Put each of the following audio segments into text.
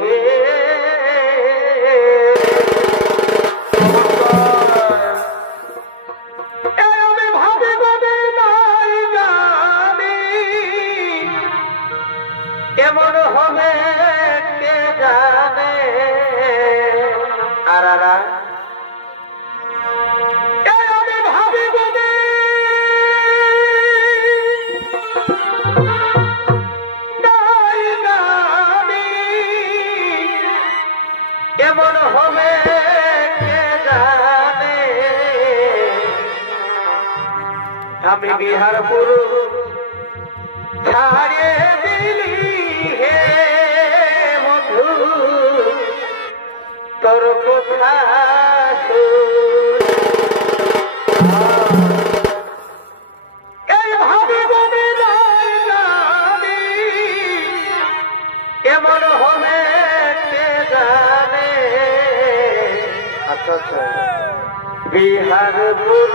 হে আমি ভাবি ভাবি নাই জানি কেমন হবে কে জানে আরারা আমি ভাবি ভাবি নাই জানি কেমন হবে কে জানে আমি বিহারপুর ছাড়িয়ে দিলি হে বন্ধু তোর কথা এই ভাবি ভাবি নাই জানি কেমন হবে কে জানে আচ্ছা আচ্ছা বিহারপুর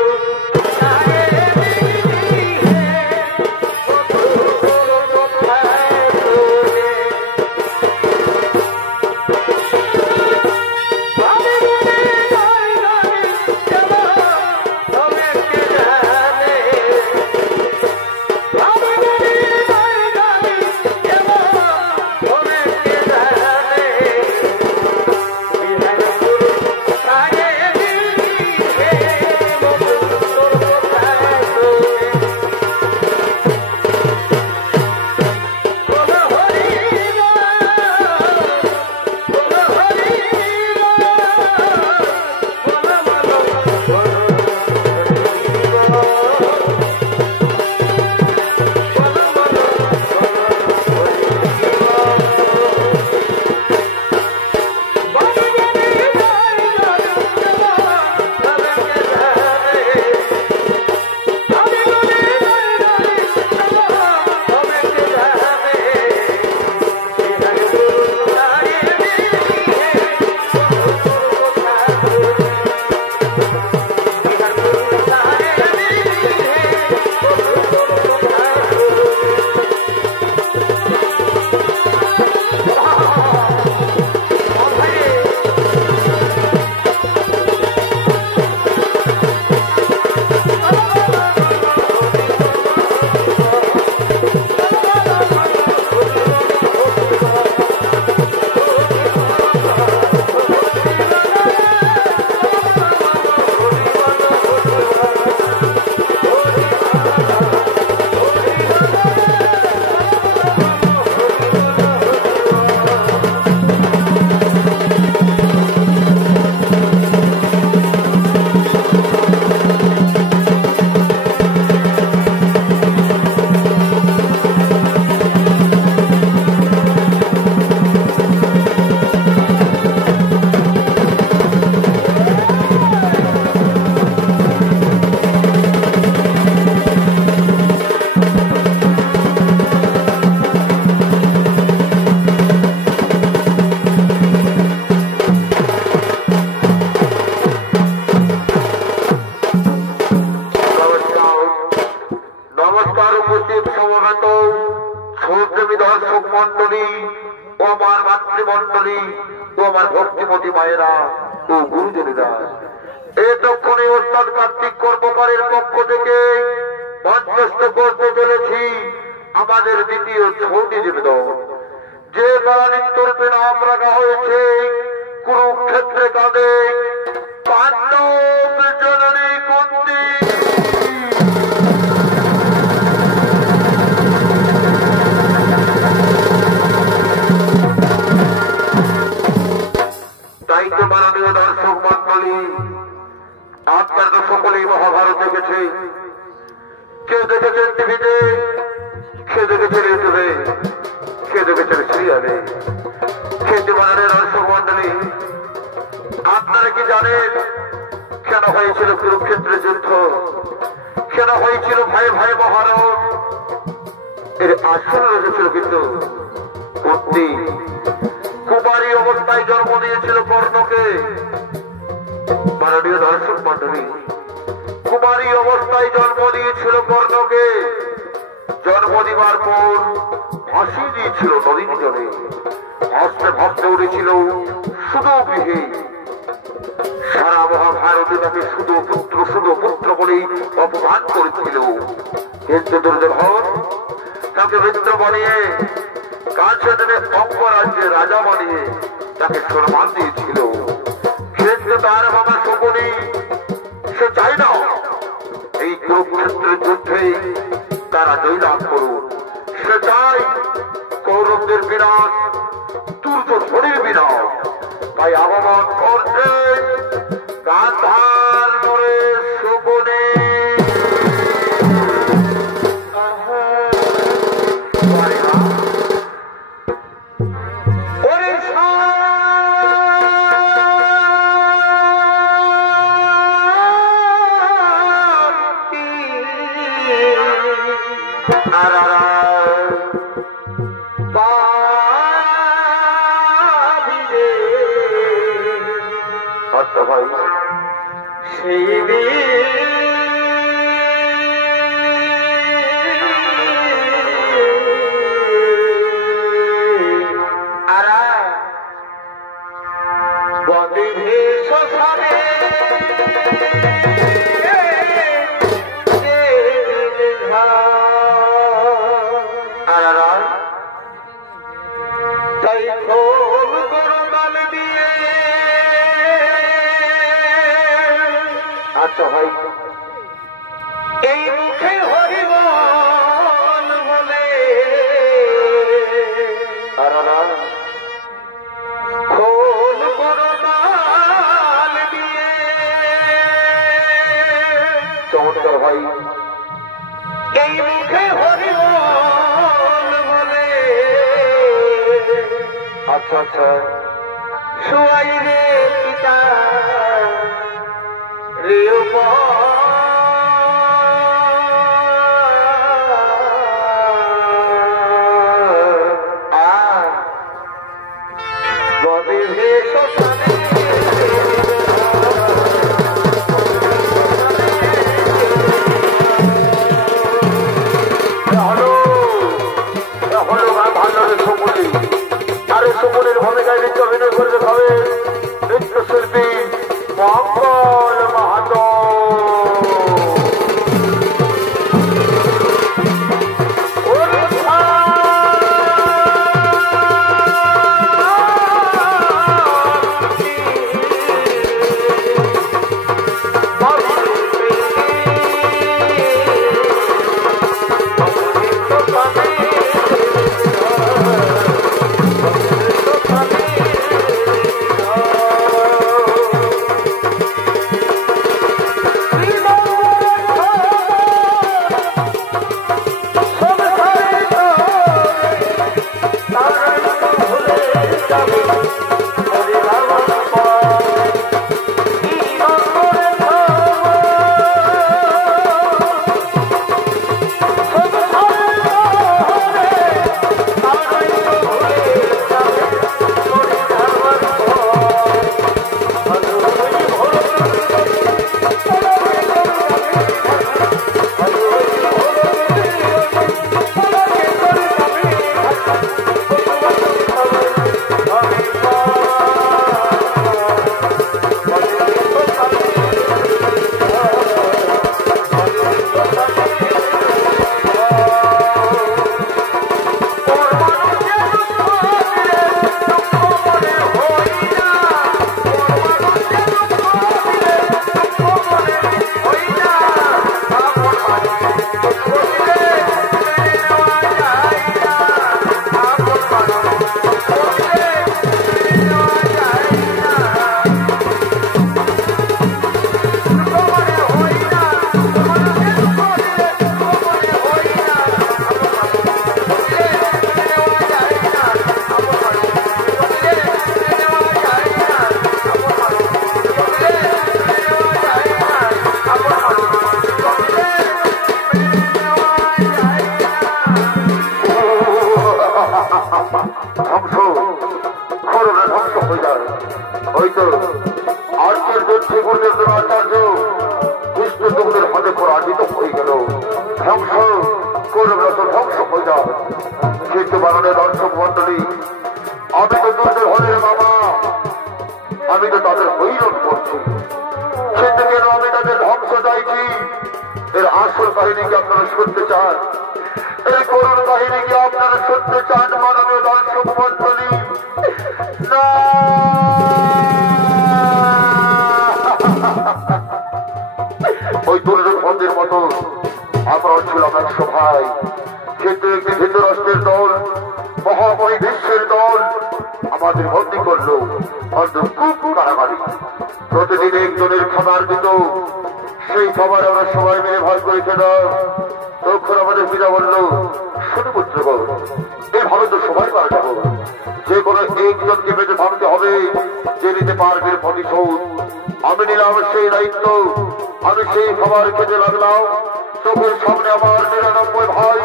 ভক্তিমতী মায়েরা ও গুরুজনেরা এতক্ষণে ওস্তাদ কার্তিক কর্মকারের পক্ষ থেকে মঞ্চস্থ করতে চলেছি আমাদের দ্বিতীয় ছৌটি নিবেদন যে নৃত্যরূপে নাম রাখা হয়েছে কুরুক্ষেত্রে কাঁদে পাণ্ডব জননী কুন্তি। মাননীয় দর্শক মন্ডলী আপনার তো সকলেই মহাভারত দেখেছে, কেউ দেখেছেন টিভিতে, কেউ দেখেছেন ইউটিউবে, কেউ দেখেছেন সিরিয়ালে। কিন্তু মাননীয় দর্শক মন্ডলী আপনারা কি জানেন কেন হয়েছিল কুরুক্ষেত্রের যুদ্ধ, কেন হয়েছিল ভাই ভাই মহারণ? এর আসল রয়েছিল কিন্তু কুন্তি কুমারী অবস্থায় জন্ম দিয়েছিল কর্ণকে। মাননীয় দর্শক মন্ডলী কুমারী অবস্থায় জন্ম দিয়েছিল কর্ণকে। জন্ম দিবার পর ভাসিয়ে দিয়েছিল নদীর জলে। অস্ত্রে ভক্ত উঠেছিল শুধু গৃহে। সারা মহাভারতে তাকে শুধু পুত্র বলেই অপমান করেছিল। কিন্তু দুর্যোধন তাকে মিত্র বানিয়ে কাছে টেনে অঙ্গরাজ্যের রাজা বানিয়ে তাকে সম্মান দিয়েছিল। কিন্তু তার বাবা শকুনি সে চাই না এই কুরুক্ষেত্রের যুদ্ধে তারা জয়লাভ করুন। সে চাই কৌরবদের বিনাশ, দুর্যোধনের বিনাশ। তাই আহ্বান করছে গান্ধার নরে শকুনি। এই মুখে হরিবল বলে খোল করতাল দিয়ে চমৎকার ভাই। এই মুখে হরিবল বলে আচ্ছা আচ্ছা শুয়াই রে পিতা রে শকুনের ভূমিকায় নৃত্য অভিনয় করে দেখাবে নৃত্যশিল্পী মঙ্গল মাহাতো। আমি তো দুর্যোধনের বাবা, আমি তো তাদের হৈরণ করছি, সেটা কেন আমি তাদের ধ্বংস চাইছি? এর আসল কাহিনীকে আপনারা শুনতে চান? এই করুণ কাহিনীকে আপনারা শুনতে চান? মাননীয় দর্শক মন্ডলী, না ওই দুর্যোধনদের মতো আমরা ছিলাম একশো ভাই, কিন্তু একটি ধৃতরাষ্ট্রের দল, মহাময়ী বিশ্বের দল আমাদের বন্দী করলো কারাগারে। প্রতিদিন একজনের খাবার দিত, সেই খাবার আমরা সবাই মিলে ভাগ করে খেলাম। তখন আমাদের পিতা বলল, শুধু পুত্র এইভাবে তো সবাই মারা যাবো, যে কোনো একজনকে বেঁচে থামতে হবে, যে নিতে পারবে প্রতিশোধ। আমি নিলাম সেই দায়িত্ব, আমি সেই খাবার খেতে লাগলাম। চোখের সামনে আমার ৯৯ ভাই,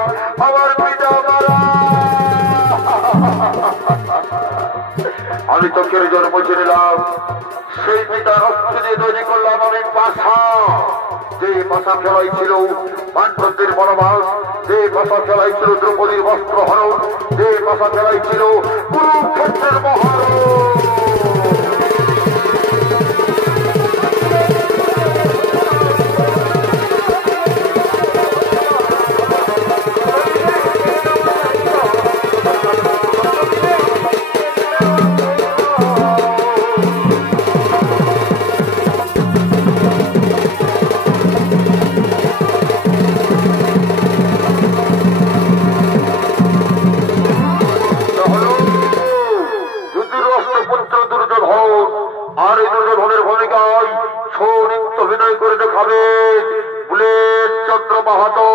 আমার পিতা মারা। আমি চোখের জল মুছে নিলাম, সেই পিতা রক্ত দিয়ে তৈরি করলাম আমি পাশা। যে পাশা খেলাই ছিল পাণ্ডবদের বনবাস, যে পাশা খেলাই ছিল দ্রৌপদীর বস্ত্র হরণ, যে পাশা খেলাই ছিল কুরুক্ষেত্রের মহারণ। আর এই দুর্যোধনের ভূমিকায় সৌনিত্য অভিনয় করে দেখাবেন বুলেট চন্দ্র মাহাতো।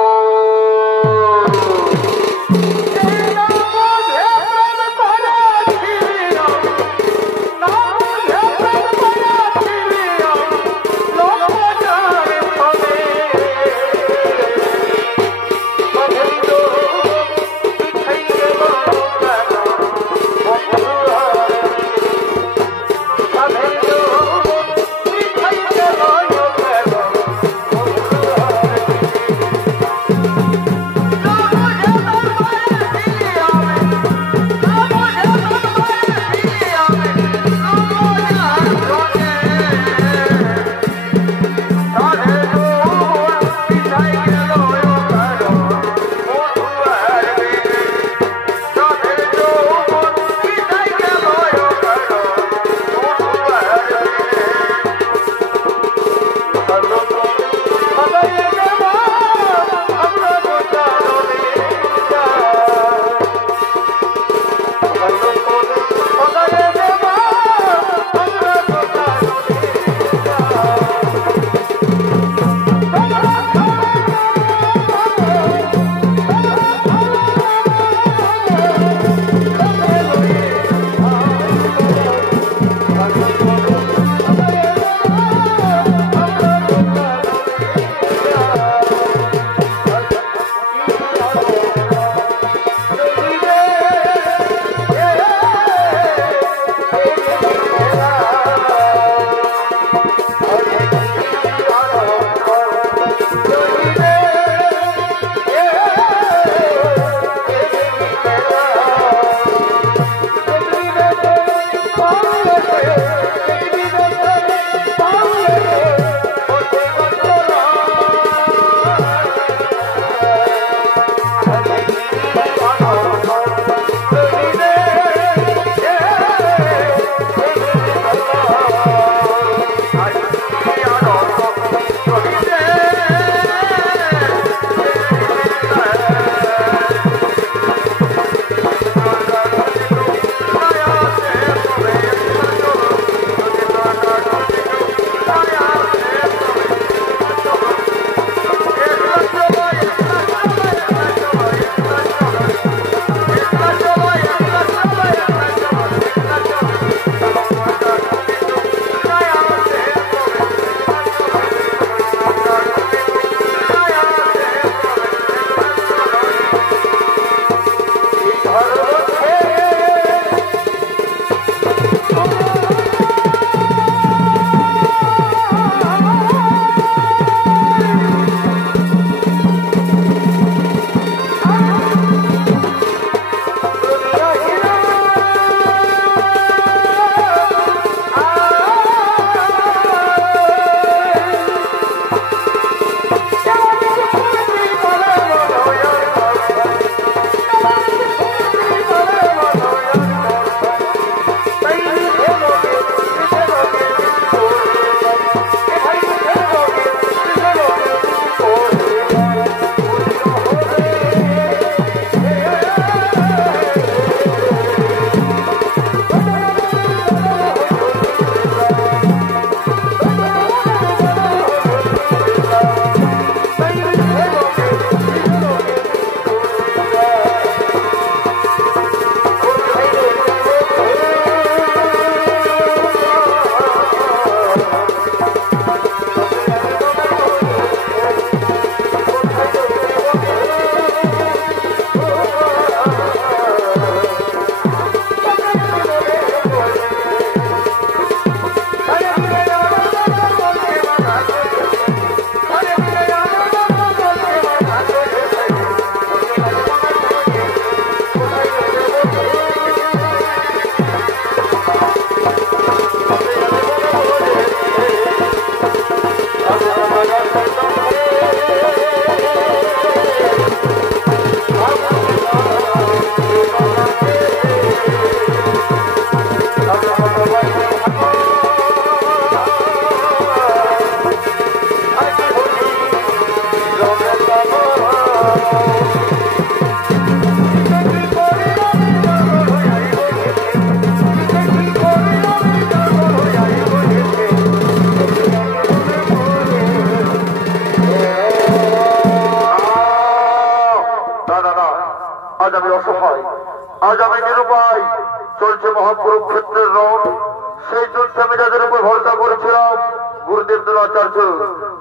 দ্রোণাচার্য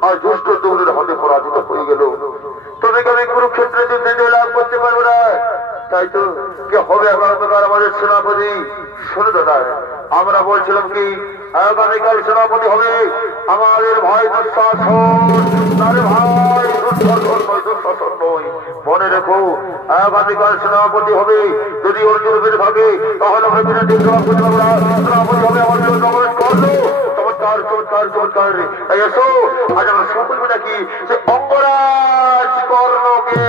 আর দুষ্ট দ্রোণের হাতে পরাজিত হয়ে গেল। তবে আমি কুরুক্ষেত্রে যুদ্ধে জয় লাভ করতে পারবো না। তাই তো কে হবে আগামীকাল আমাদের সেনাপতি? শোনো দাদা, আমরা বলছিলাম কি আগামীকাল সেনাপতি হবে আমাদের ভাই দুঃশাসন। ভাই দুঃশাসন নয়, মনে রেখো আগামীকাল সেনাপতি হবে যদি অর্জুন বেড়ে থাকে তাহলে আমরা বিরাট করতে পারবো না। সেনাপতি হবে আমাদের নবরেশ করলো। চমৎকার চমৎকার চমৎকার। তাই এসো আজ আমরা শুরু করবো নাকি সে অঙ্গরাজ কর্ণকে।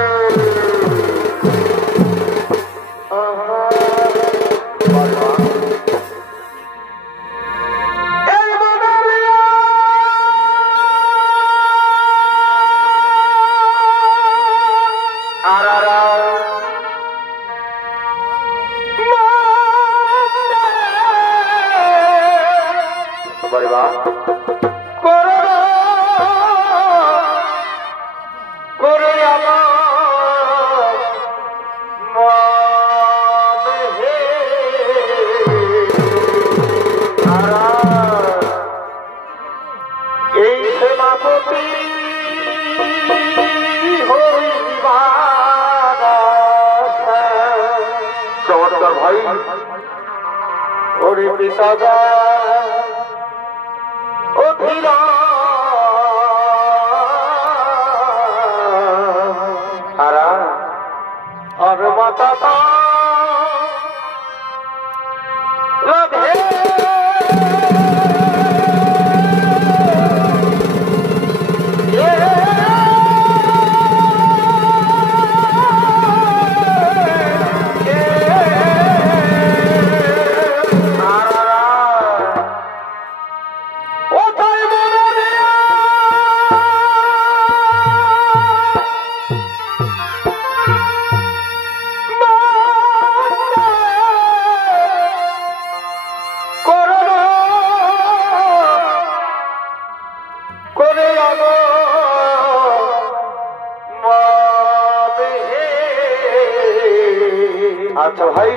আচ্ছা ভাই,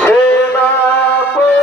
সেনাপতি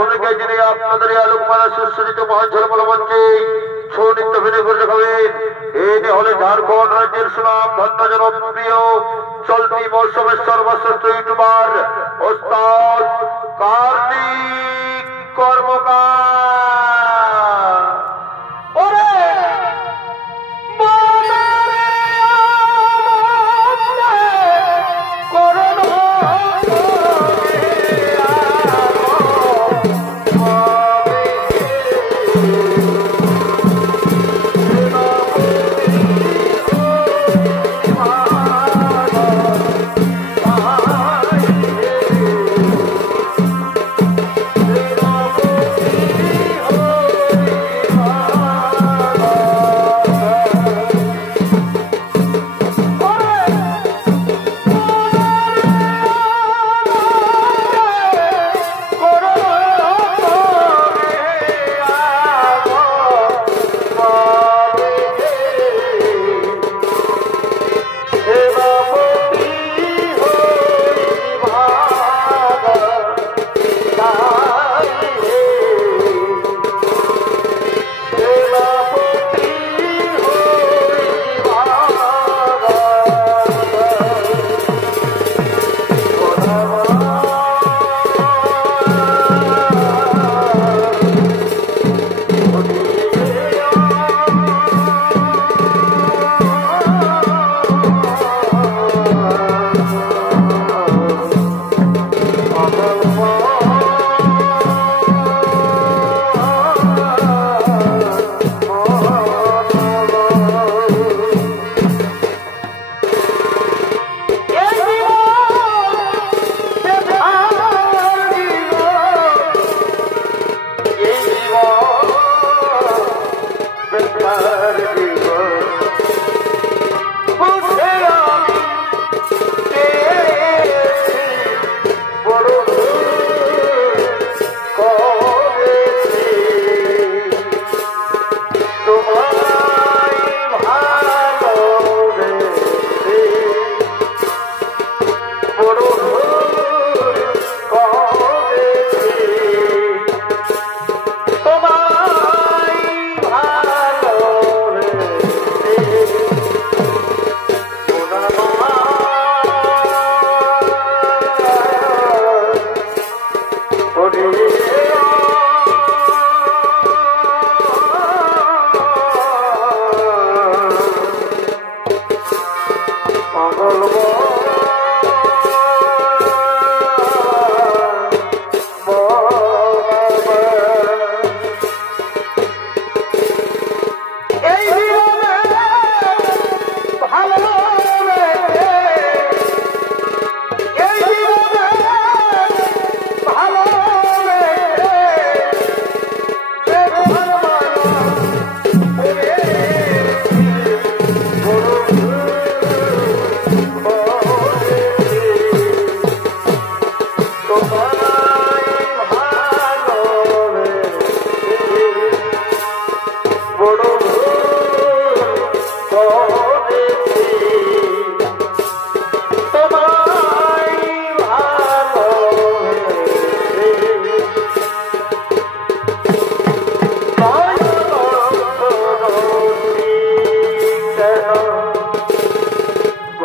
ভূমিকায় যিনি আপনাদের আলোকমালা সুসজ্জিত মহাঞ্চল মঞ্চে ছৌ নৃত্য অভিনয় করে দেখাবেন। এটি হলে ঝাড়খণ্ড রাজ্যের সুনাম ধন্য জনপ্রিয় চলতি মৌসুমের সর্বশ্রেষ্ঠ ইউটিউবার ওস্তাদ কার্তিক কর্মকার।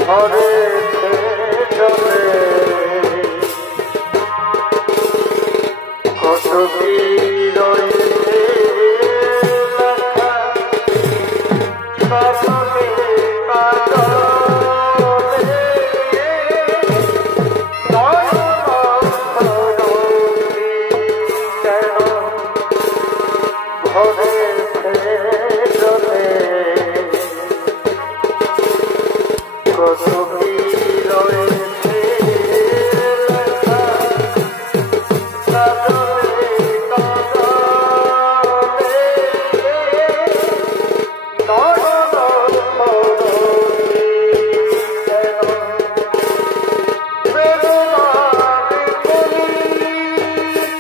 ভরেছে জলে কত কি রয়েছে লেখা কাজলে কাজলে নয়ন ভরতি কেন ভরেছে জলে কত কি রয়েছে লেখা কাজলে কাজলে নয়ন ভরতি কেন প্রেমার কলি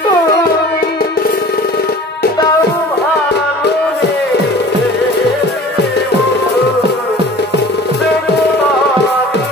তুমি দাও ভালো রে প্রেমার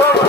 Oh,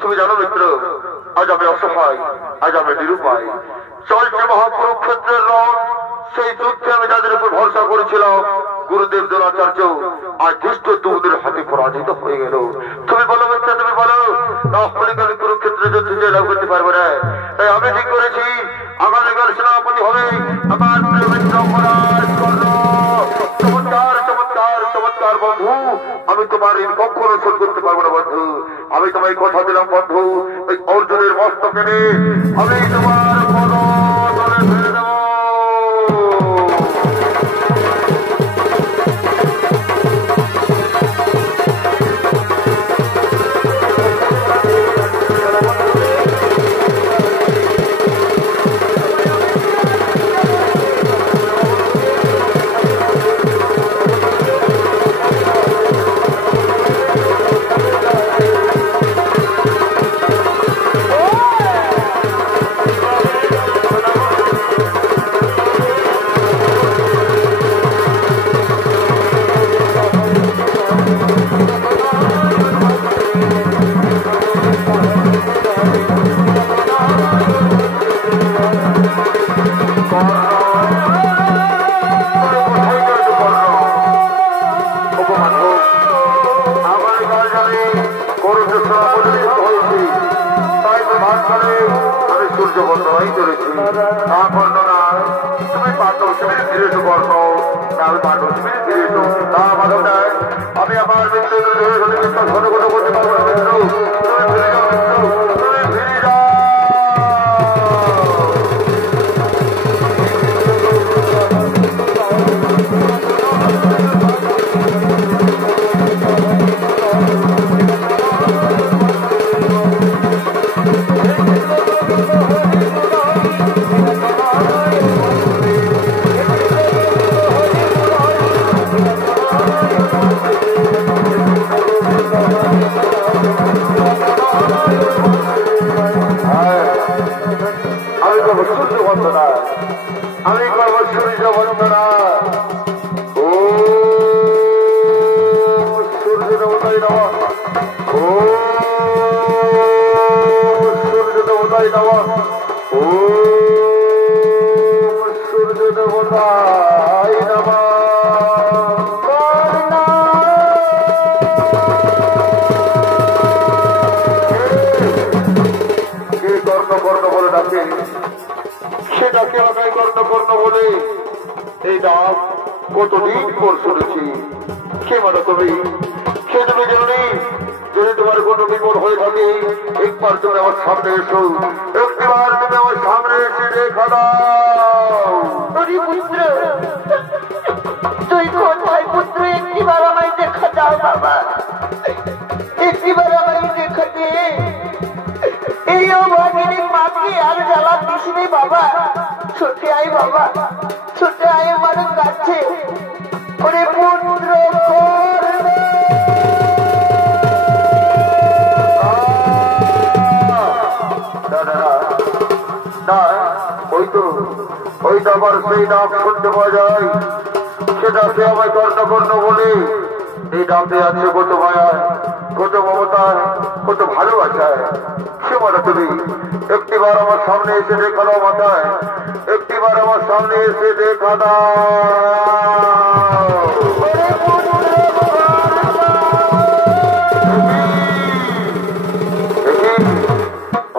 তুমি জানো মিত্র, আজ আমি অসহায়, আজ আমি নিরুপায়। চলছে মহাকুরুক্ষেত্রের রণ। সেই যুদ্ধে আমি যাদের উপর ভরসা করেছিলাম গুরুদেব দ্রোণাচার্য, আজ দুষ্ট তোমাদের হাতে পরাজিত হয়ে গেল। তুমি বলো মিত্র, তুমি বলো, তাহলে কুরুক্ষেত্রে যুদ্ধে জয়লাভ করতে পারবে না। তাই আমি ঠিক করেছি আগামীকাল সেনাপতি হবে আমার প্রেমিত্র মহারাজ কর্ণ। চমৎকার চমৎকার চমৎকার বন্ধু, আমি তোমার ঋণ কখনো শোধ করতে পারবো না বন্ধু। আমি তোমায় কথা দিলাম বন্ধু, ওই অর্জুনের মস্তকে নিয়ে আমি তোমার পদ তলে ফেলে দেব। আমি আমার মৃত্যু ঘন ঘন করতে পারবো না মিত্র, তুমি ফিরে যাও মিত্র, তুমি ফিরে যাও। আমি করবো সূর্য বন্দনা। ও সূর্য দেবতাই নমঃ, ও সূর্য দেবতাই নমঃ, ও সূর্য দেবতাই নমঃ। কে কর্ণ কর্ণ বলে ডাকে, সেটাকে আমাকে কর্ণ কর্ণ বলে এই নাম কতদিন পর শুনেছি। সে মানে তুমি, সে তুমি জানি যদি তোমার কোনো বিপদ হয়ে থাকে একবার তুমি আমার সামনে এসো, একবার তুমি আমার সামনে এসে দেখা দাও। পুত্র, তুই কোথায় পুত্র? একটিবার আমায় দেখা দাও বাবা, একটিবার আমায় দেখা দে। এই অভাগিনী মাকে আর জ্বালা দিসনি বাবা। ছুটে আয় বাবা, ছুটে আয় আমার কাছে। ওরে পুত্র ওই তো আমার সেই নাম শুনতে পাওয়া যায়, সেটাকে আমায় কর্ণ কর্ণ বলে। এই নামে আছে কত মায়া, কত মমতা, কত ভালোবাসায়। সে মানে তুমি একটিবার আমার সামনে এসে দেখা দাও মাথায়, একটিবার আমার সামনে এসে দেখা দাও।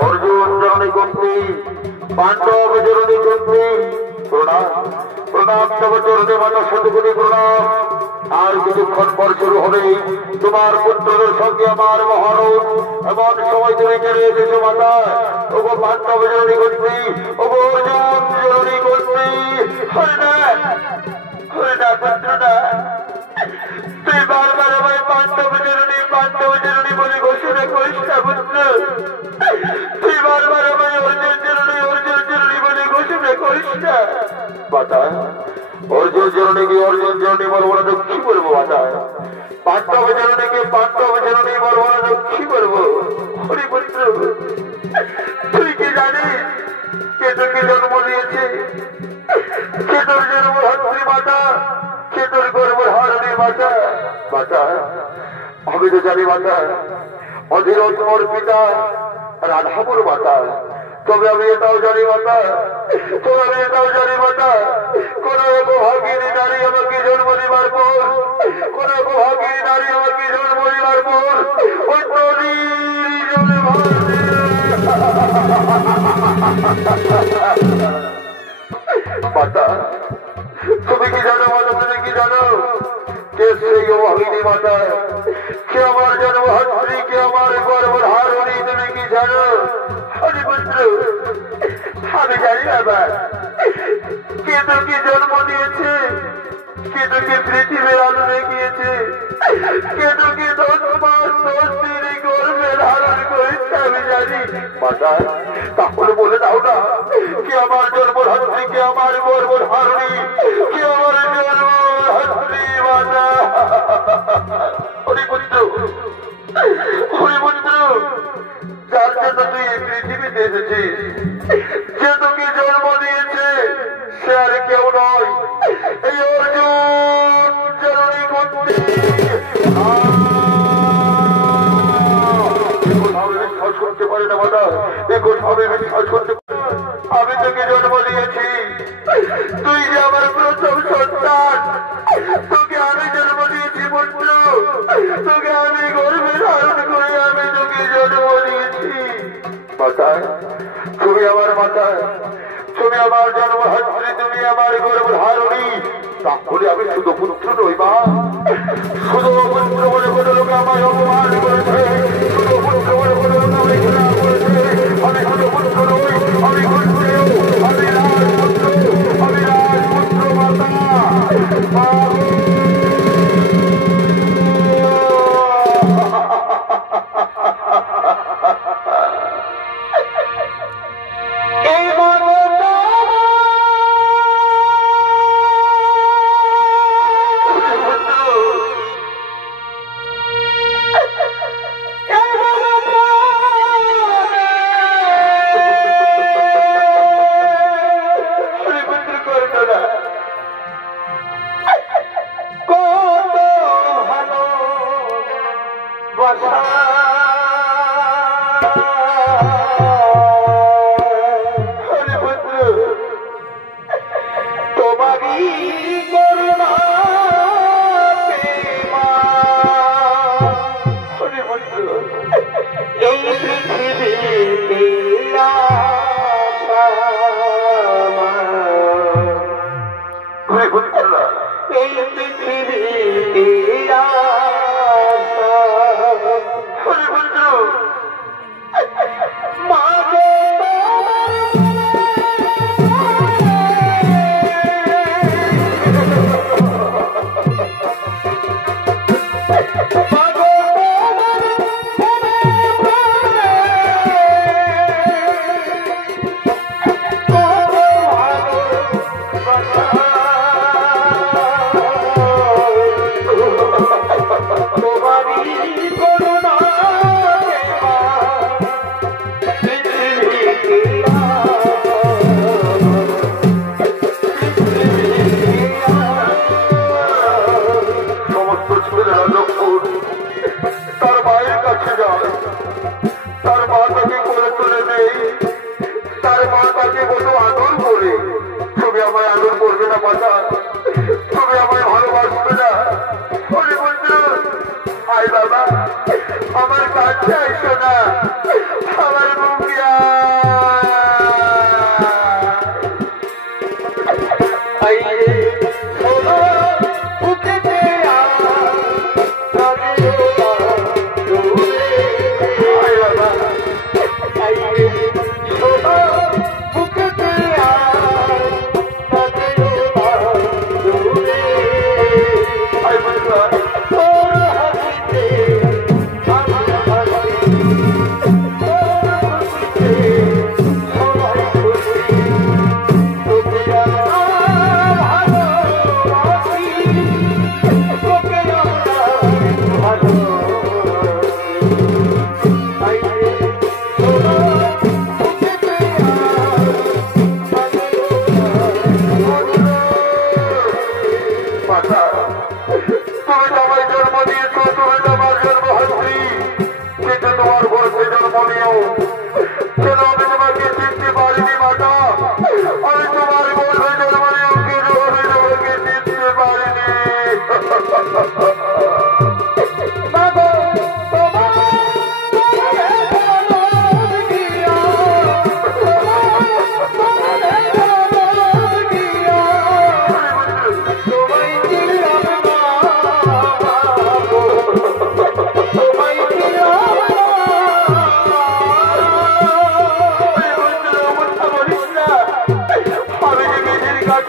অর্জুন জননী কর্মী, পাণ্ডব জননী কর্মী, প্রণাম প্রণাম তবে চরণে মাতা শতকোটি প্রণাম। আর কিছুক্ষণ পর শুরু হবে তোমার পুত্রদের সঙ্গে আমার মহারণ। এমন সময় তুমি চলে এসেছো মাতা। ওগো পাণ্ডব জননী কর্মী, ওগো অর্জুন জননী কর্মী। হরে না হরে না পুত্র না, তুই বারবার আমার পাণ্ডব জননী বলে ঘোষণা করিস না পুত্র। তুই বারবার আমায় অর্জুন জননী বলে ঘোষণা করিস না মাতা। অর্জুন জননীকে অর্জুন জননী বলবো না তো কি বলবো মাতা? পাণ্ডব জননীকে পাণ্ডব জননী বলবো না তো কি বলবো? হরিপুত্র, তুই কি জানিস কে তোকে জন্ম দিয়েছে? কে তোর জন্মধাত্রী মাতা, কে তোর গর্ভধারণী মাতা? মাতা আমি তো জানি মাতা, অধীরত মোর পিতা রাধাপুর মাতা। তবে আমি এটাও জানি মাতা, তবে আমি এটাও জানি মাতা, কোন এক ভাগিনী নারী আমাকে জন্ম দেবার পর, কোন এক ভাগিনী নারী আমাকে জন্ম দেবার পর ওই নদীর জলে ভাসে। মাতা তুমি কি জানো মাতা, তুমি কি জানো কে সেই ভাগিনী মাতা, কে আমার জন্মহাত্রী, কে আমার গর্ভধারণী, তুমি কি জানো? হরিপুত্র আমি জানি বাবা, কে তোকে জন্ম দিয়েছে, কে তোকে পৃথিবীর আলো দেখিয়েছে, কে তোকে 10 মাস 10 দিন গর্ভে ধারণ করেছে আমি জানি মাতা। তাহলে বলে দাও না কে আমার জন্মধাত্রী, কে আমার গর্ভধারণী, কে আমার জন্মধাত্রী মাতা। হরিপুত্র হরিপুত্র যার জন্য তুই এই পৃথিবীতে এসেছিস, যে তোকে জন্ম দিয়েছে সে আর কেউ নয়, এই অর্জুন জননী কর্তৃ। বিশ্বাস করতে পারে না মাতা, এখন ভাবে বিশ্বাস করতে পারে। আমি তোকে জন্ম দিয়েছি, তুই যে আমার প্রথম সন্তান, তোকে আমি জন্ম দিয়েছি পুত্র, তোকে আমি গর্ভে ধারণ করে আমি তোকে জন্ম দিয়েছি মাতা। তুমি আমার মাতা, তুমি আমার জন্মহাত্রী, তুমি আমার গর্ভধারণী। তাহলে আমি শুধু পুত্র নই মা, শুধু পুত্র বলে কোনো লোক আমায় অপমান করেছে, শুধু পুত্র বলে কোনো লোক আমায় ঘৃণা করেছে। আমি শুধু পুত্র নই, আমি পুত্র, আমি রাজপুত্র, আমি রাজপুত্র মাতা।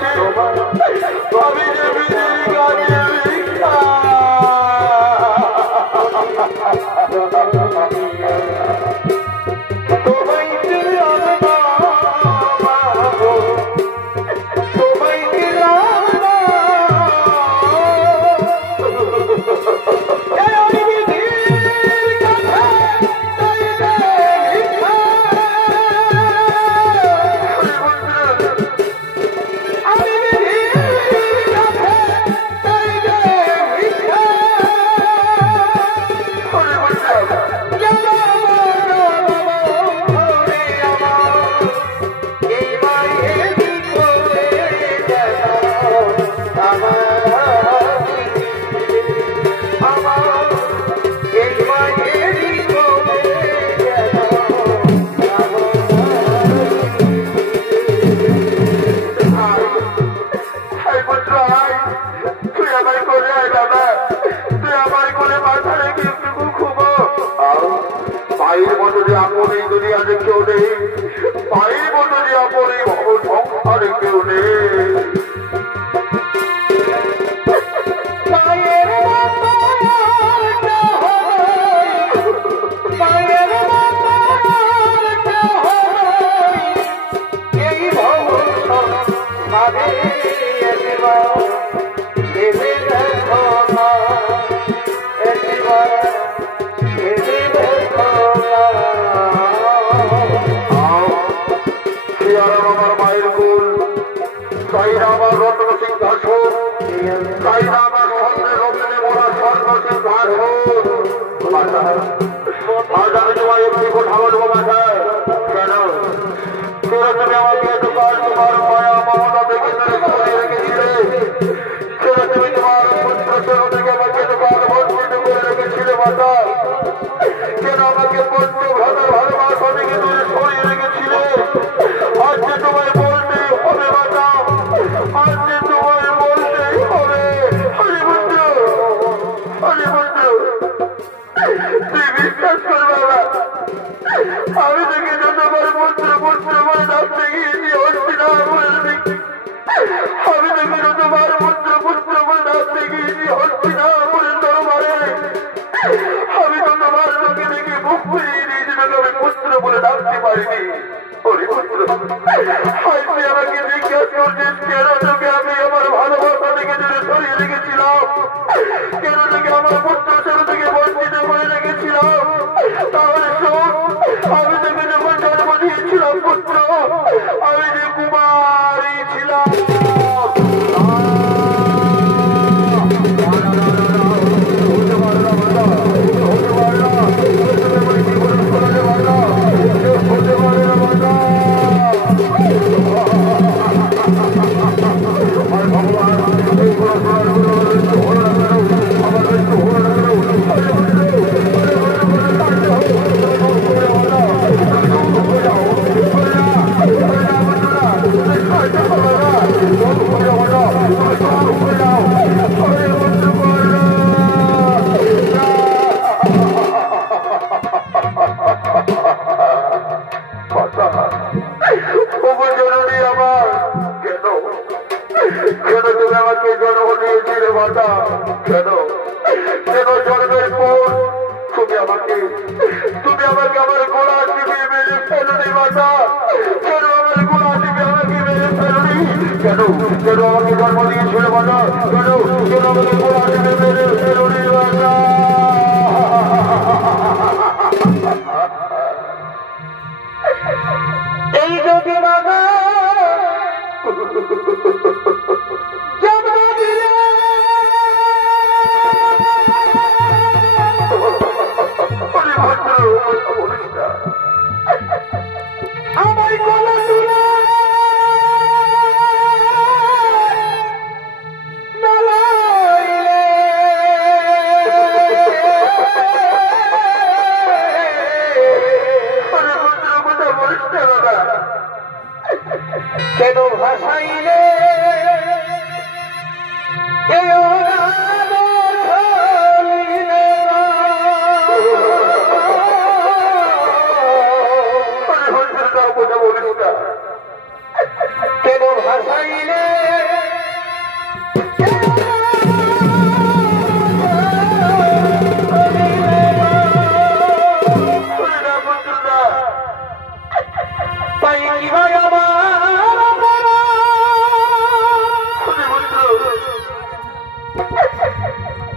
কাছে আমি যে বিড়ির কাছে ভিক্ষা। তোমায় দিলাম না মাগো, তোমায় দিলাম না। এই আমি বিধির কাছে চাইতে ভিক্ষা। আমি বিধির কাছে চাইতে ভিক্ষা। তুই আমার করে আয় বাবা, তুই আমার করে মাথা রেখে একটু ঘুমো। ভাইয়ের মতো যে আপন এই দুনিয়াতে কেউ নেই, ভাইয়ের মতো যে আপন এই ভব সংসারে কেউ নেই। আমার মায়ের কুল, তাই না আমার রত্ন সিংহাসন, তাই না আমার স্বর্ণের রত্নে মোড়া স্বর্ণ সিংহাসন। আজ আমি তোমায় একটি কথা বলবো মাথায়, কেন কেন তুমি আমাকে এতকাল তোমার মায়া মমতা থেকে ধরে রেখেছিলে? কেন তুমি তোমার পুত্র ছেলে থেকে আমাকে এতকাল বঞ্চিত করে রেখেছিলে মাতা? কেন আমাকে পুত্র ভ্রাতার ভালোবাসা থেকে দূরে সরিয়ে রেখেছিলে? আজ যে তোমায় বলতেই হবে মাতা, আজ যে তোমায় বলতেই হবে। হরিপুত্র, হরিপুত্র, তুই বিশ্বাস কর বাবা, আমি থেকে যতবার পুত্র পুত্র বলে ডাকতে গিয়েছি হস্তিনাপুরের দিকে, আমি থেকে যতবার পুত্র পুত্র বলে ডাকতে গিয়েছি হস্তিনাপুরের দরবারে, আমি ততবার তোকে দেখে মুখ ফিরিয়ে দিয়েছি, তোকে আমি পুত্র বলে ডাকতে পারিনি। হরিপুত্র, আজ তুই আমাকে জিজ্ঞাসা করছিস কেন তোকে আমি আমার ভালোবাসা থেকে দূরে সরিয়ে রেখেছিলাম, কেন তোকে আমার পুত্র ছেলে থেকে বঞ্চিত করে রেখেছিলাম? তাহলে শোন, আমি তোকে যখন জন্ম দিয়েছিলাম পুত্র, আমি যে কুমারী ছিলাম। কেন তুমি আমাকে জন্ম দিয়েছিলে মাতা? কেন কেন জন্মের পর তুমি আমাকে আমার গোলা টিপে মেরে ফেলনি মাতা? কেন আমার গোলা টিপে আমাকে মেরে ফেলনি? কেন কেন আমাকে জন্ম দিয়েছিলে মাতা? কেন কেন আমাকে গোলা টিপে মেরে ফেলনি মাতা? এই যদি মাগা আমার গলা তুলে কেন ভাসাইলে কেন ভাসাইলে তাই কি ভাই আমার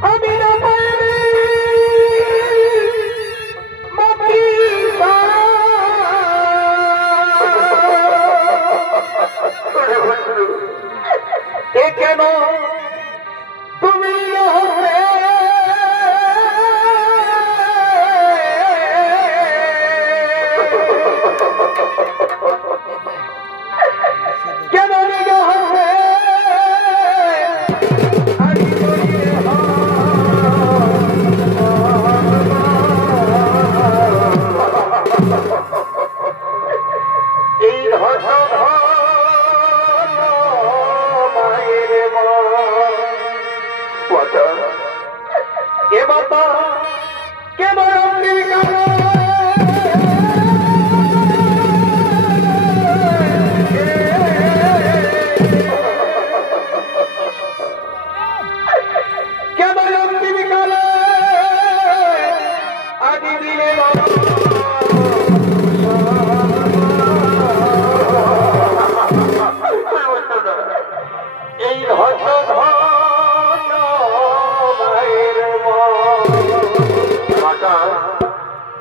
আমি না পাইনি মাটি এ কেন তুমি কেন এই এ বাবা কেমন এই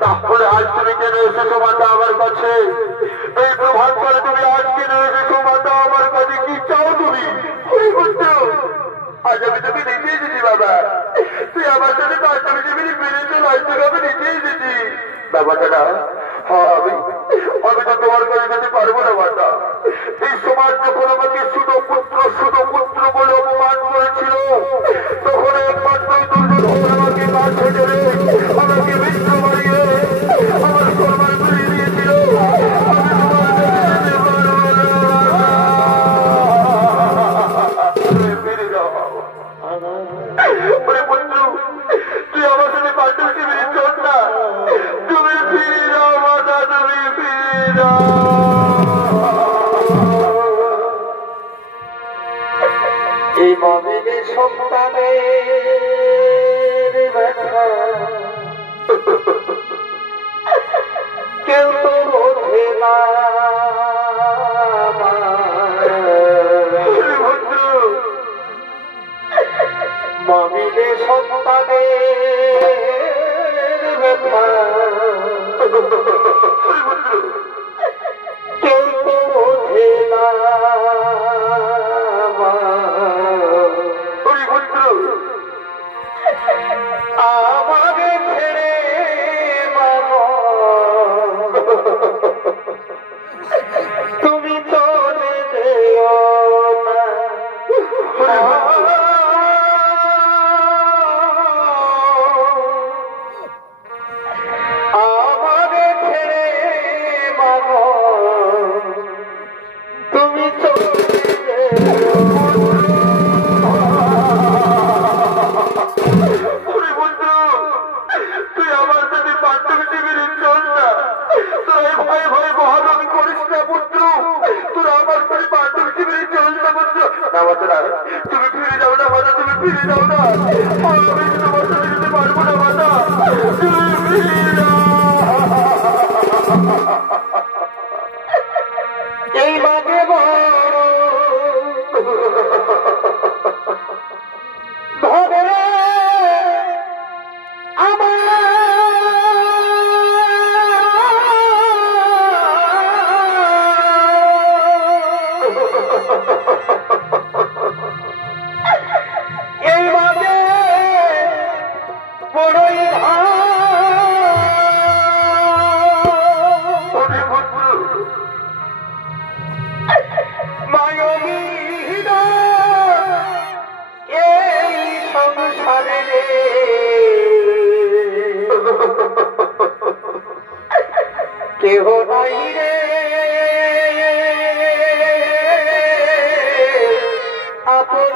তাহলে আজ তুমি কেন এসেছো মাতা আমার কাছে? এই প্রভাত করে তুমি আজ কেন এসেছো মাতা আমার কাছে? কি চাও তুমি? আজ আমি তোকে নিতে এসেছি বাবা, তুই আমার সাথে কাজ আমি যেমনি বেড়েছো আজ তোকে আমি নিতে এসেছি ব্যাপারটা না। হ্যাঁ আমি তো তোমার কাছে যেতে পারবো না মাতা। এই সমাজ যখন আমাকে শুধু পুত্র বলে অপমান করেছিল, তখন একমাত্র দুর্যোধন আমাকে কাছে ধরে আমাকে মৃত্যু মারিয়ে আমার সম্মান ফিরিয়ে দিয়েছিল। তুই আমার সাথে পাল্টে ফিরে চল না, তুমি ফিরে যাও মাতা, তুমি ফিরে যাও। এই মমিনের সন্তানের ব্যথা কেউ তো বোঝে না মমিনের সন্তানের ব্যথা কেউ তো বোঝে না আমাকে ছেড়ে মানো তুমি চলে যেও না। আমাকে ছেড়ে মানো তুমি চলে যেও তুই আমার সাথে পাণ্ডব শিবিরে চল না, তোরা ভয়ে ভয়ে মহারণ করিস না পুত্র, তোরা আমার সাথে পাণ্ডব শিবিরে চল না পুত্র। না মাতা, তুমি ফিরে যাও না মাতা, তুমি ফিরে যাও না, আমি তোমার সাথে যেতে পারবো না মাতা, তুমি ফিরে যাও। এই মাকে ধরে আমার এই মাকে বড়ই মায়বীর এই সংসারে কেহ নাই রে আপন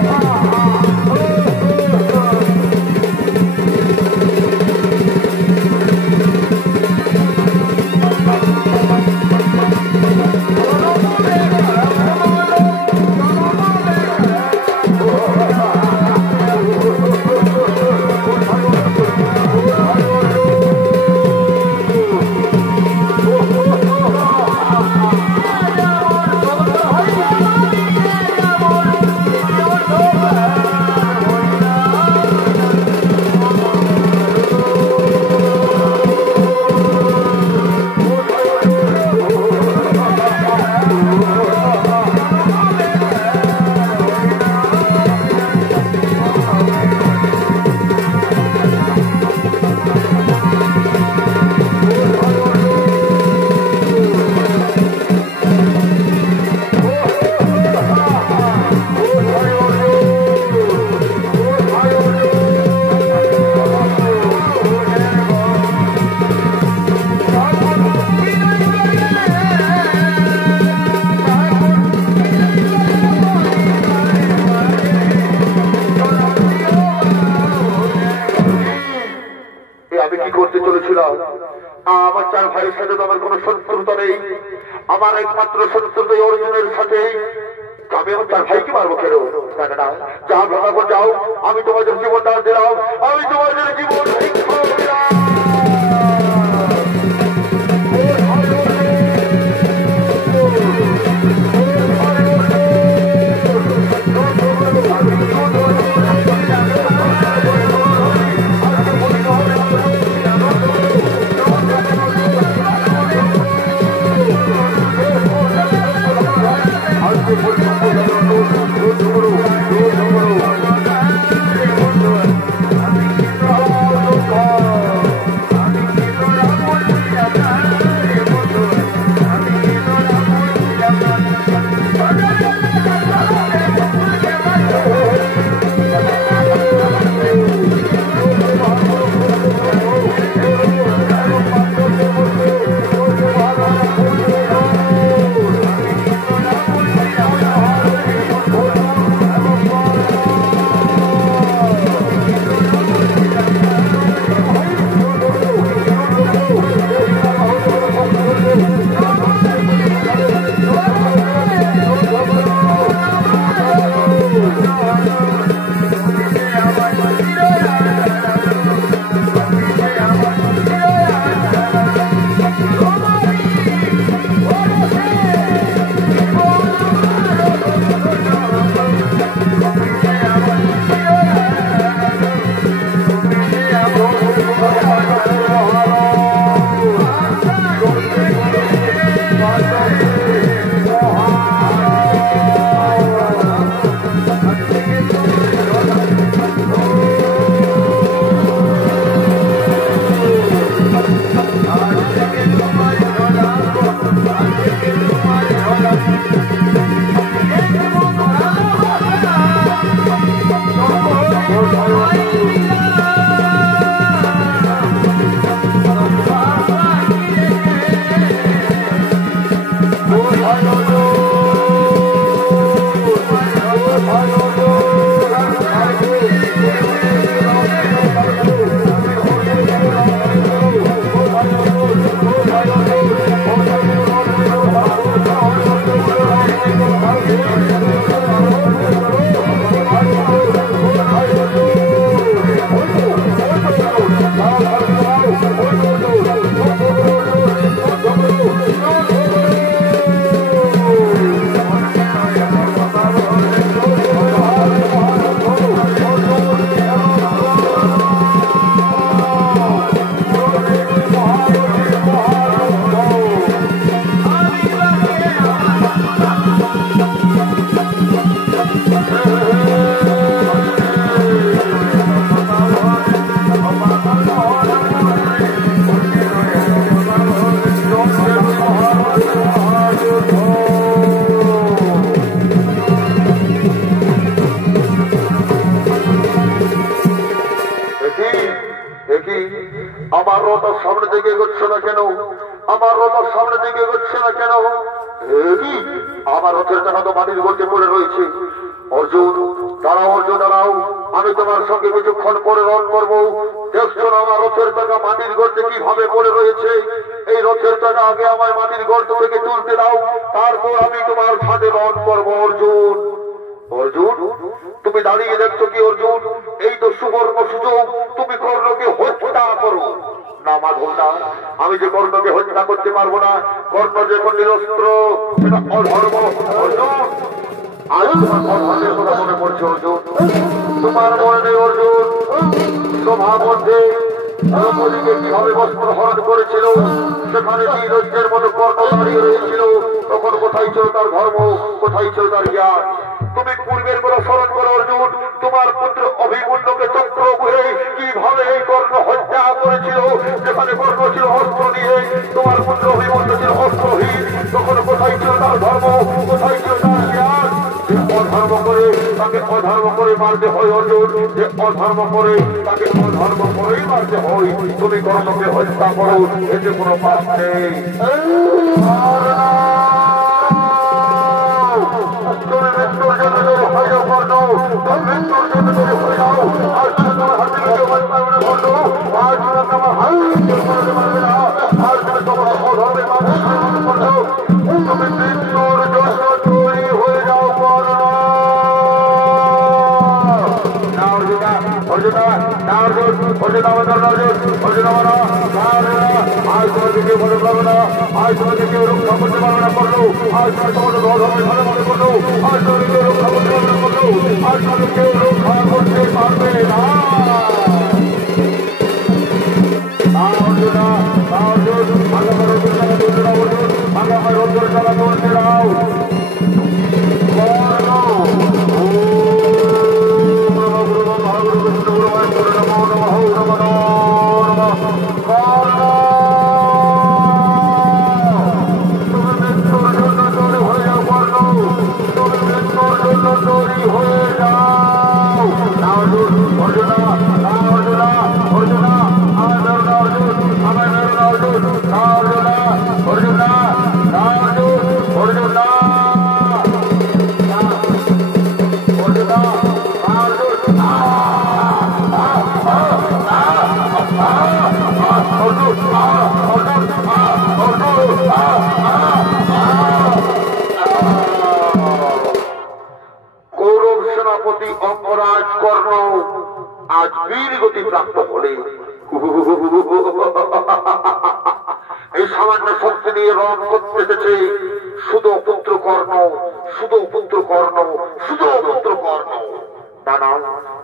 Oh, সাথে তো আমার কোনো শত্রুতা নেই, আমার একমাত্র শত্রুতা অর্জুনের সাথে। আমি আমার তার ভাইকে মারবো কেন? না, যা ভাবো যাও, আমি তোমাদের জীবন দান দিলাম, আমি তোমাদের জীবন শিক্ষা দিলাম। আমার রথ সামনে দিকে এগোচ্ছে না কেন? আমার রথ সামনে দিকে এগোচ্ছে না কেন? আমার রথের টাকা তো মাটির গর্তে পড়ে রয়েছে। অর্জুন দাঁড়াও, অর্জুন দাঁড়াও, আমি তোমার সঙ্গে কিছুক্ষণ পরে রণ করবো। দেখছো না আমার রথের টাকা মাটির গর্তে কিভাবে পড়ে রয়েছে? এই রথের টাকা আগে আমার মাটির গর্ত থেকে তুলতে দাও, তারপর আমি তোমার সাথে রণ করবো। অর্জুন, অর্জুন তুমি দাঁড়িয়ে দেখছো কি? অর্জুন এই তো সুবর্ণ সুযোগ, তুমি কর্ণকে হত্যা করো। না মাধব না, আমি যে কর্ণকে হত্যা করতে পারবো না। কর্ণ যে কোন নিরস্ত্র, সেটা অধর্ম। অর্জুন আজ তোমার কর্ণের কথা মনে পড়ছে। অর্জুন তোমার মনে নেই অর্জুন সভা মধ্যে দ্রৌপদীকে কিভাবে বস্ত্র হরণ করেছিল? সেখানে নীরজ্জের মতো কর্ণ দাঁড়িয়ে রয়েছিল। তখন কোথায় ছিল তার ধর্ম, কোথায় ছিল তার জ্ঞান? তুমি পূর্বের কথা স্মরণ করো অর্জুন। তোমার পুত্র অভিমন্যুকে চক্র বহে কিভাবে এই কর্ণ হত্যা করেছিল? যেখানে কর্ণ ছিল অস্ত্র নিয়ে, তোমার পুত্র অভিমন্যু ছিল অস্ত্রহীন। তখন কোথায় ছিল তার ধর্ম, কোথায় ছিল তার জ্ঞান? যে অধর্ম করে তাকে অধর্ম করে মারতে হয় অর্জুন, যে অধর্ম করে তাকে অধর্ম করেই মারতে হয়। তুমি কর্ণকে হত্যা করো, এতে কোনো পাপ নেই। তুমি মৃত্যুর জন্য তৈরি হয়ে যাও কর্ণ, তুমি মৃত্যুর জন্য তৈরি হয়ে যাও। আর তুমি তোমার হাতে কেউ বাঁচতে পারবে না কর্ণ, আর তুমি তোমার হাত করতে পারবে না। আর তুমি তোমার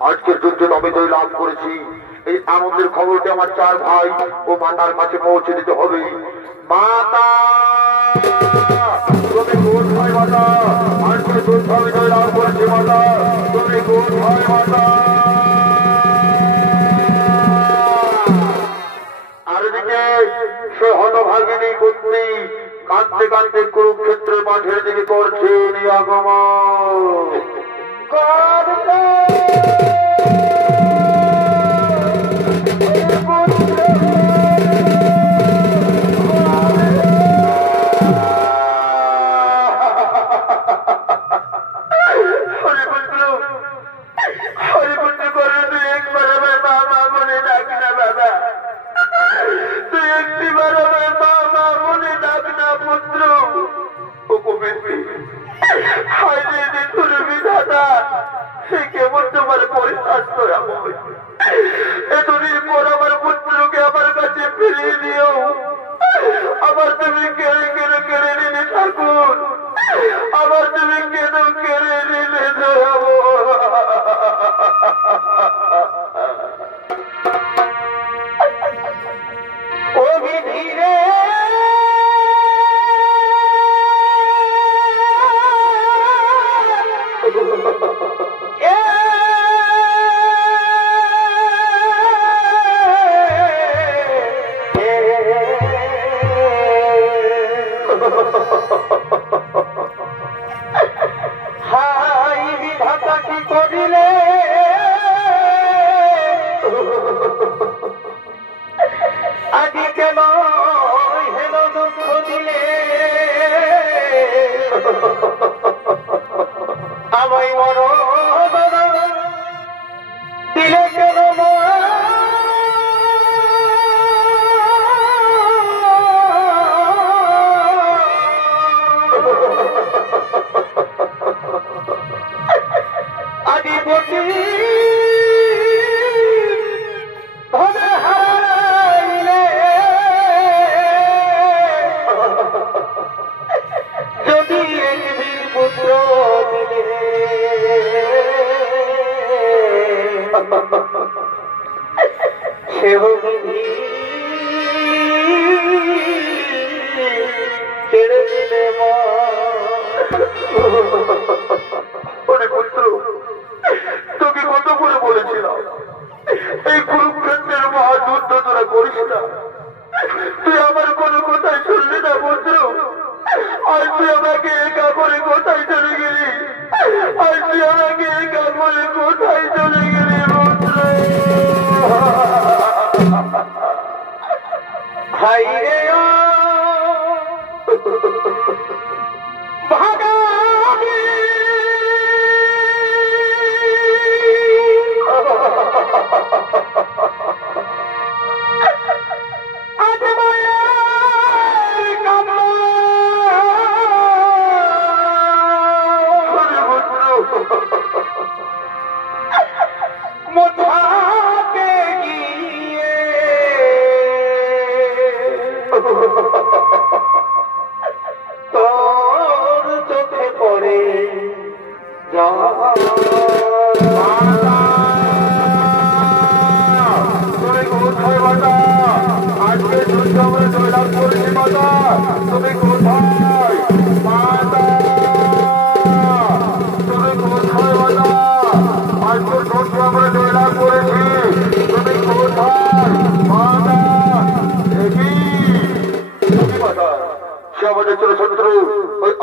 আজকের যুদ্ধে আমি জয় লাভ করেছি। এই আনন্দের খবরটি আমার চার ভাই ও মাতার কাছে পৌঁছে দিতে হবে। মাতা, তুমি কোথায় মাতা? আজকের যুদ্ধ আমি জয় লাভ করেছি মাতা, তুমি কোথায় মাতা? আর এদিকে সে হতভাগিনী কুন্তি কাঁদতে কাঁদতে কুরুক্ষেত্রের মাঠের দিকে করছে আগমন। এতদিন পর আমার পুত্রকে আমার কাছে ফিরিয়ে দিও। আবার তুমি কেড়ে কেড়ে কেড়ে নিলে ঠাকুর, আবার তুমি কেন কেড়ে নিলে ধরাবো? ধীরে হাই বিধাতা কি করিলে আদি কেন হেন দুঃখ দিলে আমায় মর দিলে কেন আদিপতি ধনে হারাইলে যদি একদিন পুত্র দিলে সেহ বিধি ছেড়ে দিলে তোকে কত করে বলেছিলাম এই কুরুক্ষেত্রের মহাযুদ্ধ তোরা করিস না, তুই আমার কোনো কথাই শুনলি না বন্ধু। আজ তুই আমাকে একা করে কোথায় চলে গেলি? আজ তুই আমাকে একা করে কোথায় চলে গেলি বন্ধু? ভাই রে ভাগাবি আজ মায়ের কান্না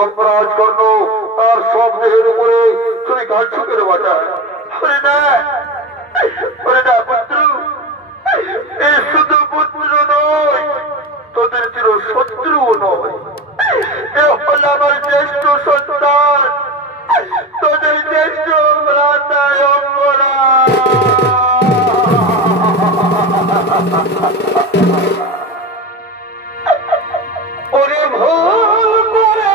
অপরাধ করলো তার সব দেহের উপরে তুমি কাটছো কেন বাটা? পুত্র, এই শুধু পুত্র নয়, তোদের চির শত্রুও নয়, এ হল আমার জ্যেষ্ঠ সন্তান, তোদের জ্যেষ্ঠ ভ্রাতায় অঙ্গরা। ওরে ভুল করে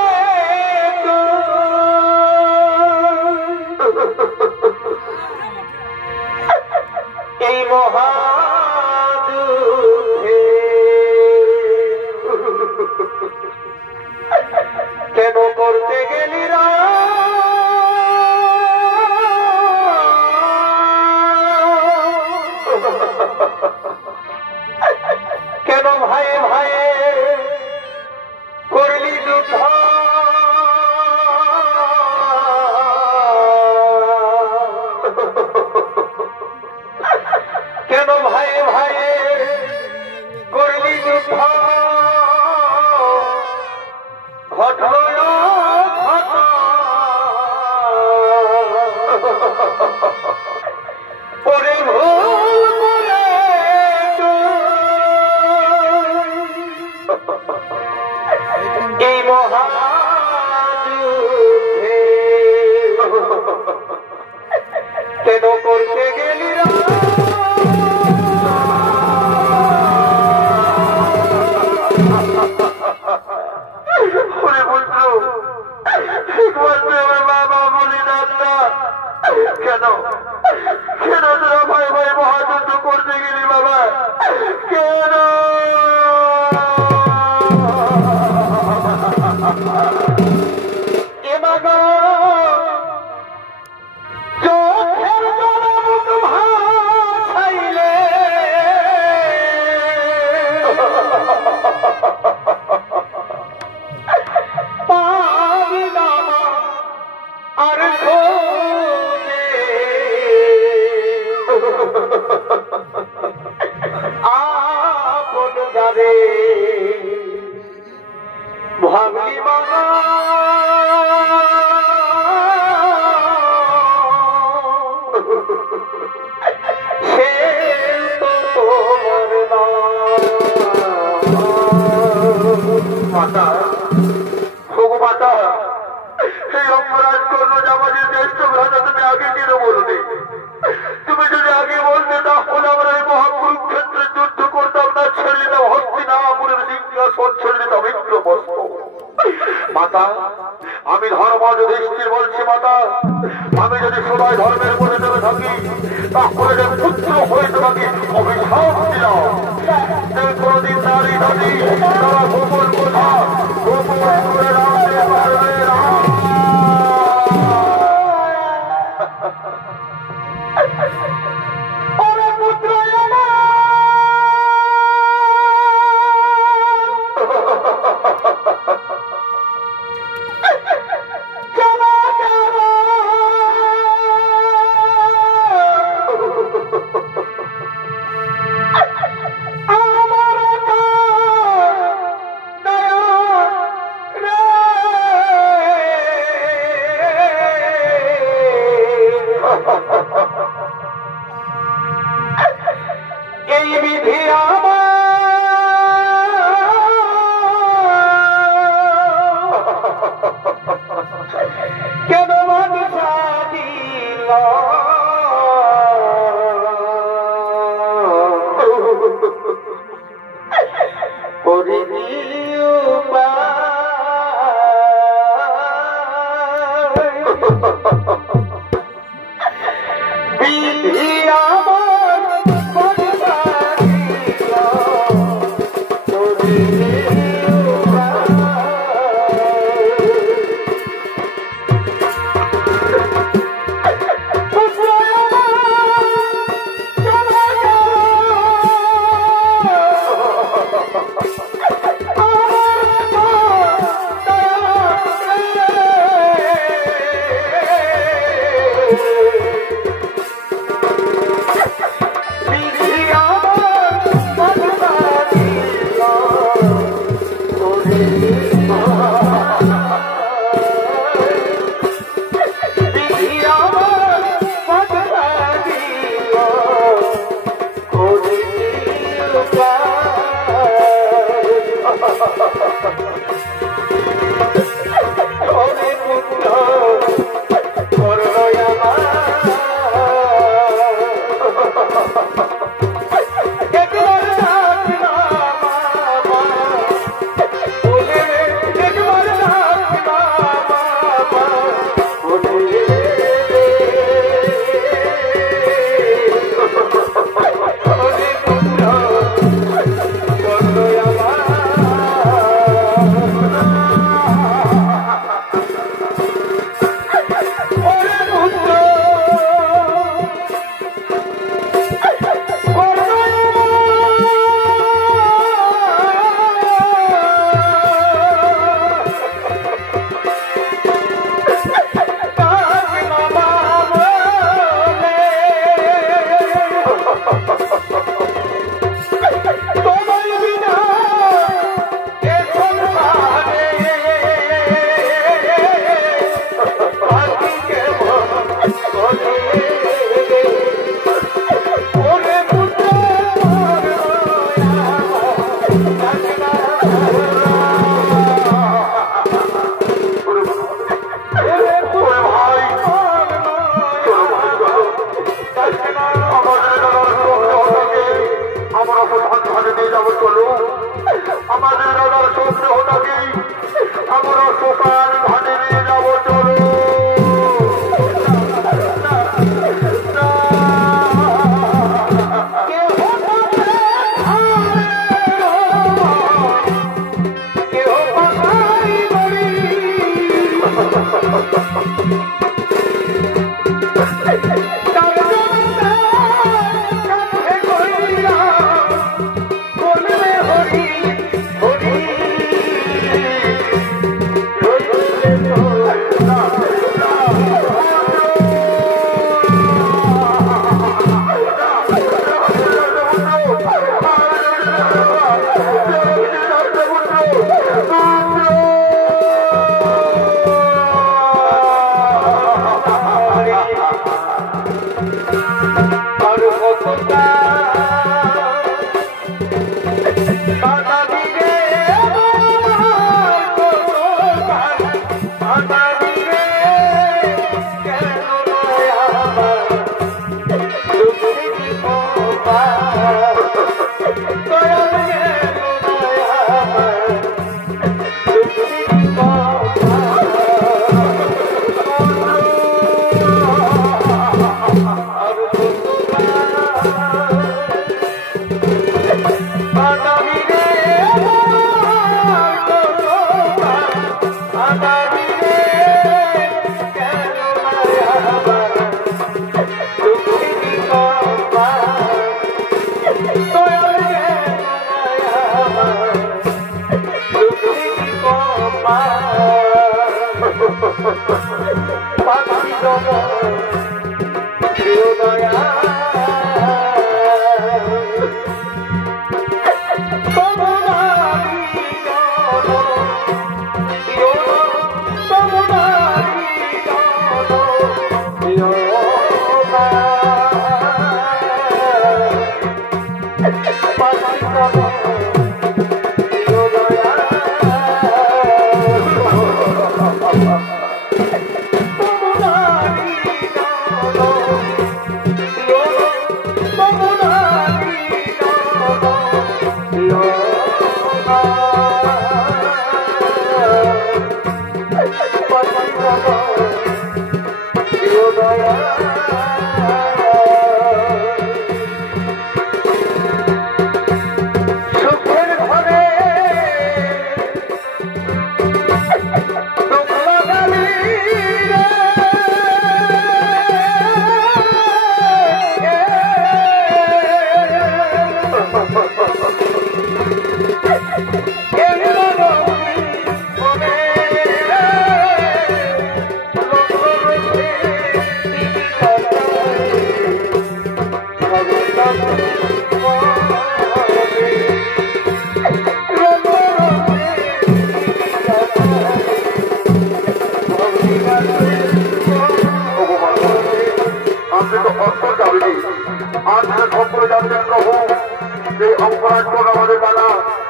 এই মহাযুদ্ধে কেন করতে গেলি রা? কেন ভাই ভাই করলি যুদ্ধ? কেন ভাই ভাই করলি যুদ্ধ? ঘটল ওরে ভুল করে এই মহাযুদ্ধে কেন করতে গেলি রা? বাবা বলি না কেন কেন তোরা ভাই ভাই মহাযুদ্ধ করতে গেলি বাবা? কেন? এ বাবা চোখের জলমুখ ভাসাইলে পাবি না আর খোঁজে আপন যারে ভাবলি বাবা সে তো তোমার না। মাতা, ভগো মাতা, এই অপরাধ করলো যে আমাদের জ্যেষ্ঠ ভ্রাতা তুমি আগে কেন বলবে? তুমি যদি আগে বলতে তাহলে আমরা এই মহাকুরুক্ষেত্রে যুদ্ধ করতাম না, ছেড়ে দিতাম হস্তিনাপুরের সিংহাসন, ছেড়ে দিতাম ইন্দ্রপ্রস্থ। মাতা, আমি ধর্ম যুধিষ্ঠির বলছি মাতা, আমি যদি সবাই ধর্মের মধ্যে চলে থাকি তাহলে যে পুত্র হয়ে তোমাকে অভিশাপ দিলাম যে কোনদিন নারী নদী তারা গোপন কথা গোপন করে রাখতে পারবে না। ওরে পুত্র এই বিধি কেন মানুষ দিল করে দিও বিধি আমার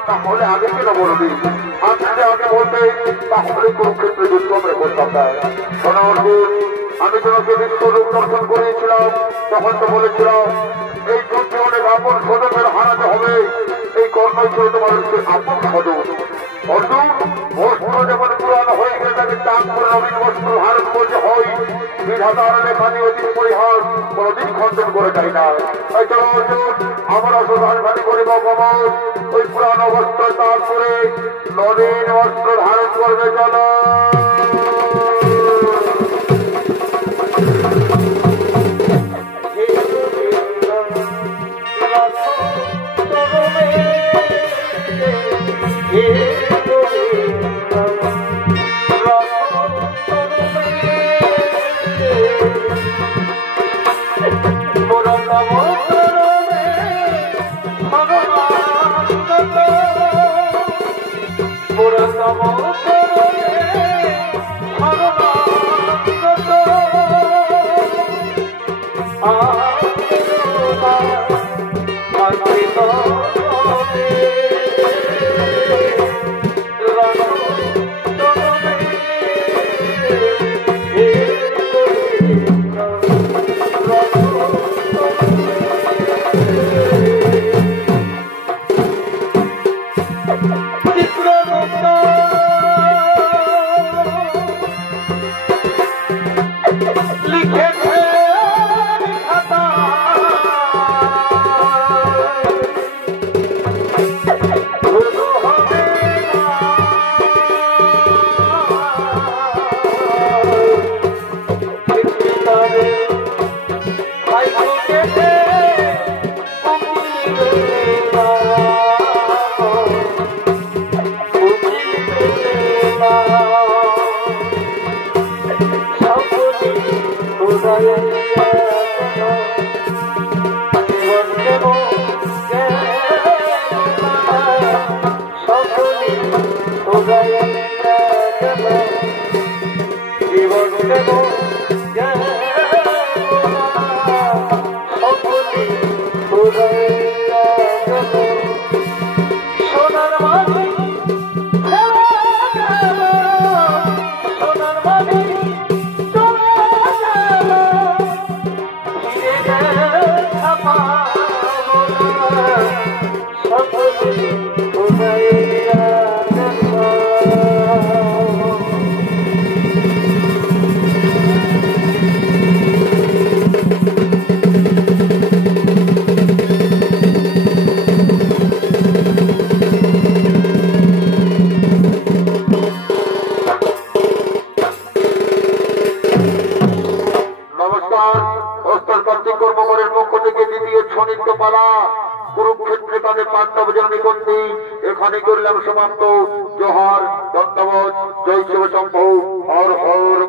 তাহলে আগে কেন বলবি? আপনি আগে বলবে তাহলে কুরুক্ষেত্রে যুদ্ধ আমরা করতাম না। শোনো অর্জুন, আমি তোমাকে বিশ্বরূপ দর্শন করিয়েছিলাম, তখন তো বলেছিলাম এই যুদ্ধে অনেক আপন স্বজনের হারাতে হবে। এই কর্মই ছিল তোমার হচ্ছে আপন স্বজন। অর্জুন, বস্ত্র যেমন পুরানো হয়ে গেলে তাকে চান করে নবীন বস্ত্র ধারণ করতে হয়। বিধাতার লেখানি অধিক পরিহার কোনদিন খণ্ডন করে যায় না। তাই চলো অর্জুন, আমরা সুধানখানি করিব কমল, ওই পুরানো বস্ত্র ত্যাগ করে নবীন বস্ত্র ধারণ করবে। চলো কুরুক্ষেত্রে তাদের পাণ্ডব জননী বন্দী। এখানে করলাম সমাপ্ত। জোহার, দণ্ডবোধ, জয় শিব শম্ভু, হর হর।